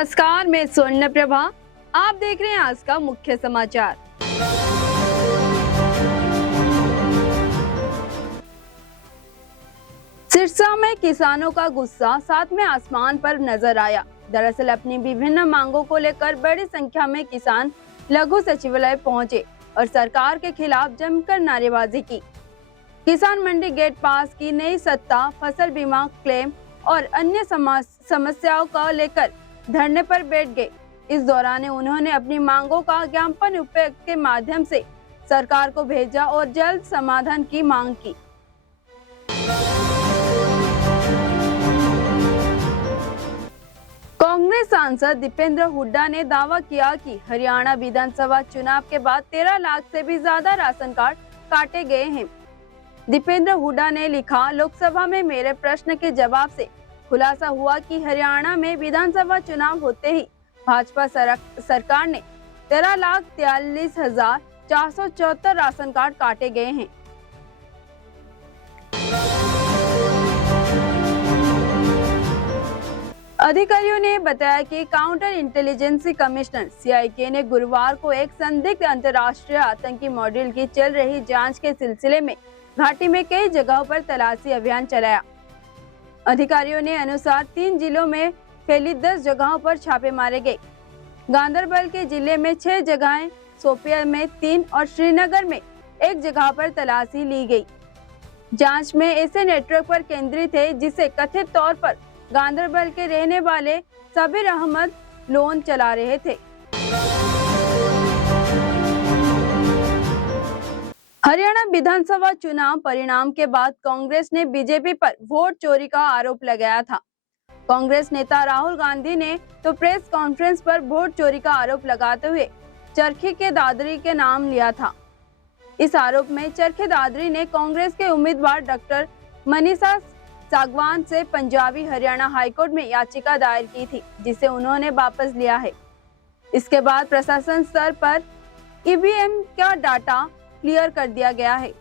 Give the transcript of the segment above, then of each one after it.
नमस्कार, मैं स्वर्ण प्रभा। आप देख रहे हैं आज का मुख्य समाचार। सिरसा में किसानों का गुस्सा सातवें आसमान पर नजर आया। दरअसल अपनी विभिन्न मांगों को लेकर बड़ी संख्या में किसान लघु सचिवालय पहुंचे और सरकार के खिलाफ जमकर नारेबाजी की। किसान मंडी गेट पास की नई सत्ता, फसल बीमा क्लेम और अन्य समस्याओं को लेकर धरने पर बैठ गए। इस दौरान उन्होंने अपनी मांगों का ज्ञापन उपायुक्त के माध्यम से सरकार को भेजा और जल्द समाधान की मांग की। कांग्रेस सांसद दीपेंद्र हुड्डा ने दावा किया कि हरियाणा विधानसभा चुनाव के बाद 13 लाख से भी ज्यादा राशन कार्ड काटे गए हैं। दीपेंद्र हुड्डा ने लिखा, लोकसभा में मेरे प्रश्न के जवाब से खुलासा हुआ कि हरियाणा में विधानसभा चुनाव होते ही भाजपा सरकार ने 13,43,474 राशन कार्ड काटे गए हैं। अधिकारियों ने बताया कि काउंटर इंटेलिजेंस कमिश्नर CIK ने गुरुवार को एक संदिग्ध अंतर्राष्ट्रीय आतंकी मॉड्यूल की चल रही जांच के सिलसिले में घाटी में कई जगहों पर तलाशी अभियान चलाया। अधिकारियों ने अनुसार 3 जिलों में फैली 10 जगहों पर छापे मारे गए। गांदरबल के जिले में 6 जगहें, शोपियां में 3 और श्रीनगर में 1 जगह पर तलाशी ली गई। जांच में ऐसे नेटवर्क पर केंद्रित है जिसे कथित तौर पर गांदरबल के रहने वाले सबीर अहमद लोन चला रहे थे। हरियाणा विधानसभा चुनाव परिणाम के बाद कांग्रेस ने बीजेपी पर वोट चोरी का आरोप लगाया था। कांग्रेस नेता राहुल गांधी ने तो प्रेस कॉन्फ्रेंस पर वोट चोरी का आरोप लगाते हुए चरखी के दादरी के नाम लिया था। इस आरोप में चरखी दादरी ने कांग्रेस के उम्मीदवार डॉक्टर मनीषा सागवान से पंजाबी हरियाणा हाईकोर्ट में याचिका दायर की थी, जिसे उन्होंने वापस लिया है। इसके बाद प्रशासन स्तर पर EVM का डाटा क्लियर कर दिया गया है।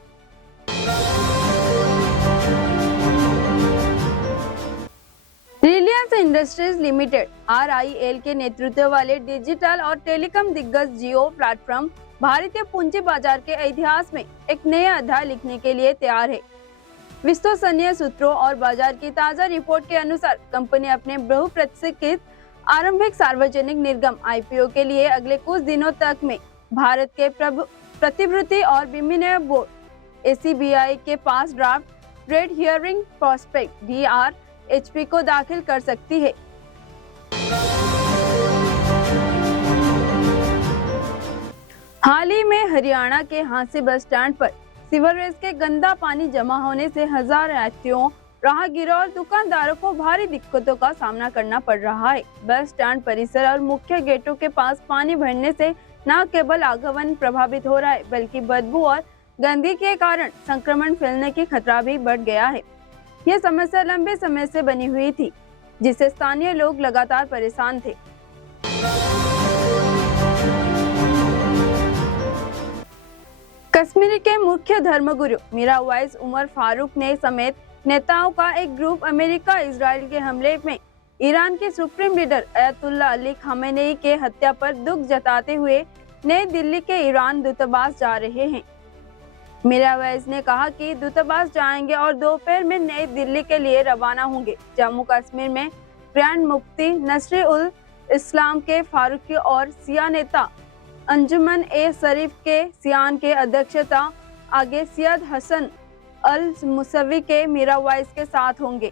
रिलायंस इंडस्ट्रीज लिमिटेड RIL के नेतृत्व वाले डिजिटल और टेलीकॉम दिग्गज जियो प्लेटफॉर्म भारतीय पूंजी बाजार के इतिहास में एक नया अध्याय लिखने के लिए तैयार है। विश्वसनीय सूत्रों और बाजार की ताजा रिपोर्ट के अनुसार कंपनी अपने बहुप्रतीक्षित आरंभिक सार्वजनिक निर्गम IPO के लिए अगले कुछ दिनों तक में भारत के प्रतिभूति और विनिमय बोर्ड ACBI के पास draft red herring prospect DRHP को दाखिल कर सकती है। हाल ही में हरियाणा के हांसी बस स्टैंड पर सीवरेज के गंदा पानी जमा होने से हजार यात्रियों, राहगीरों और दुकानदारों को भारी दिक्कतों का सामना करना पड़ रहा है। बस स्टैंड परिसर और मुख्य गेटों के पास पानी भरने से न केवल आगमन प्रभावित हो रहा है, बल्कि बदबू और गंदगी के कारण संक्रमण फैलने की खतरा भी बढ़ गया है। यह समस्या लंबे समय से बनी हुई थी, जिससे स्थानीय लोग लगातार परेशान थे। कश्मीर के मुख्य धर्मगुरु मीरावाइज उमर फारूक ने समेत नेताओं का एक ग्रुप अमेरिका इजराइल के हमले में ईरान के सुप्रीम लीडर अयतुल्ला अली खामेनेई के हत्या पर दुख जताते हुए नई दिल्ली के ईरान दूतावास जा रहे हैं। मीरावाइज ने कहा कि दूतावास जाएंगे और दोपहर में नई दिल्ली के लिए रवाना होंगे। जम्मू कश्मीर में ग्रैंड मुफ्ती नसरी उल इस्लाम के फारूकी और सिया नेता अंजुमन शरीफ के सियान के अध्यक्षता आगे सैयद हसन अल मुसवी के मीरावाइज के साथ होंगे।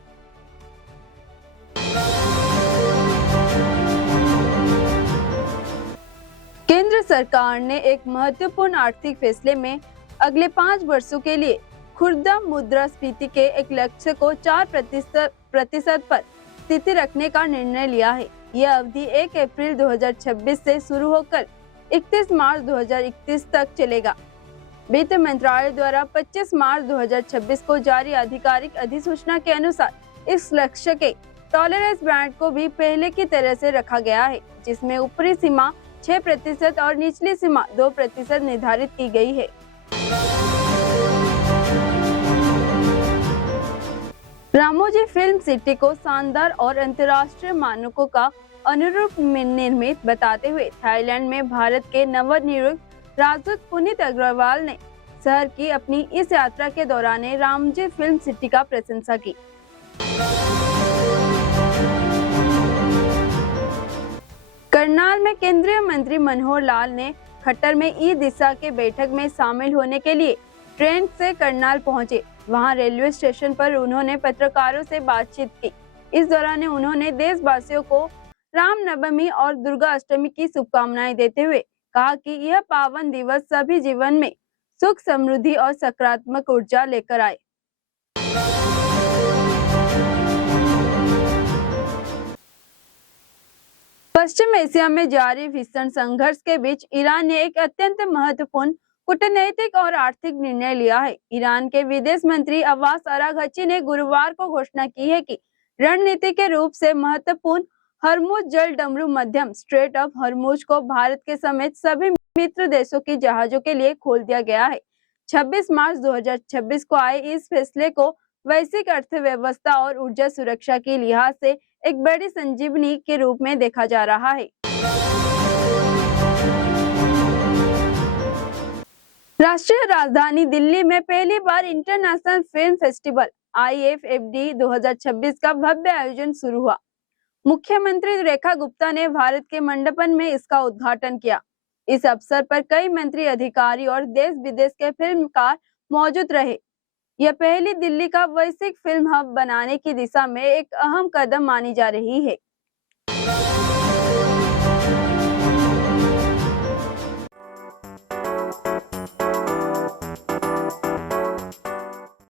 केंद्र सरकार ने एक महत्वपूर्ण आर्थिक फैसले में अगले 5 वर्षों के लिए खुदरा मुद्रास्फीति के एक लक्ष्य को 4% पर स्थिति रखने का निर्णय लिया है। यह अवधि 1 अप्रैल 2026 से शुरू होकर 31 मार्च 2031 तक चलेगा। वित्त मंत्रालय द्वारा 25 मार्च 2026 को जारी आधिकारिक अधिसूचना के अनुसार इस लक्ष्य के टॉलरेंस बैंड को भी पहले की तरह से रखा गया है, जिसमें ऊपरी सीमा 6% और निचली सीमा 2% निर्धारित की गई है। रामोजी फिल्म सिटी को शानदार और अंतर्राष्ट्रीय मानकों का अनुरूप निर्मित बताते हुए थाईलैंड में भारत के नवनियुक्त राजदूत पुनीत अग्रवाल ने शहर की अपनी इस यात्रा के दौरान रामजी फिल्म सिटी का प्रशंसा की। करनाल में केंद्रीय मंत्री मनोहर लाल ने खट्टर में ई दिशा के बैठक में शामिल होने के लिए ट्रेन से करनाल पहुंचे। वहां रेलवे स्टेशन पर उन्होंने पत्रकारों से बातचीत की। इस दौरान उन्होंने देशवासियों को रामनवमी और दुर्गा अष्टमी की शुभकामनाएं देते हुए कहा कि यह पावन दिवस सभी जीवन में सुख, समृद्धि और सकारात्मक ऊर्जा लेकर आए। पश्चिम एशिया में जारी भीषण संघर्ष के बीच ईरान ने एक अत्यंत महत्वपूर्ण कूटनैतिक और आर्थिक निर्णय लिया है। ईरान के विदेश मंत्री अब्बास अराघची ने गुरुवार को घोषणा की है कि रणनीति के रूप से महत्वपूर्ण हरमुज जल डमरू मध्यम स्ट्रेट ऑफ हरमुज को भारत के समेत सभी मित्र देशों की जहाजों के लिए खोल दिया गया है। 26 मार्च 2026 को आए इस फैसले को वैश्विक अर्थव्यवस्था और ऊर्जा सुरक्षा के लिहाज से एक बड़ी संजीवनी के रूप में देखा जा रहा है। राष्ट्रीय राजधानी दिल्ली में पहली बार इंटरनेशनल फिल्म फेस्टिवल IFFD 2026 का भव्य आयोजन शुरू हुआ। मुख्यमंत्री रेखा गुप्ता ने भारत के मंडपम में इसका उद्घाटन किया। इस अवसर पर कई मंत्री, अधिकारी और देश विदेश के फिल्मकार मौजूद रहे। यह पहली दिल्ली का वैश्विक फिल्म हब बनाने की दिशा में एक अहम कदम मानी जा रही है।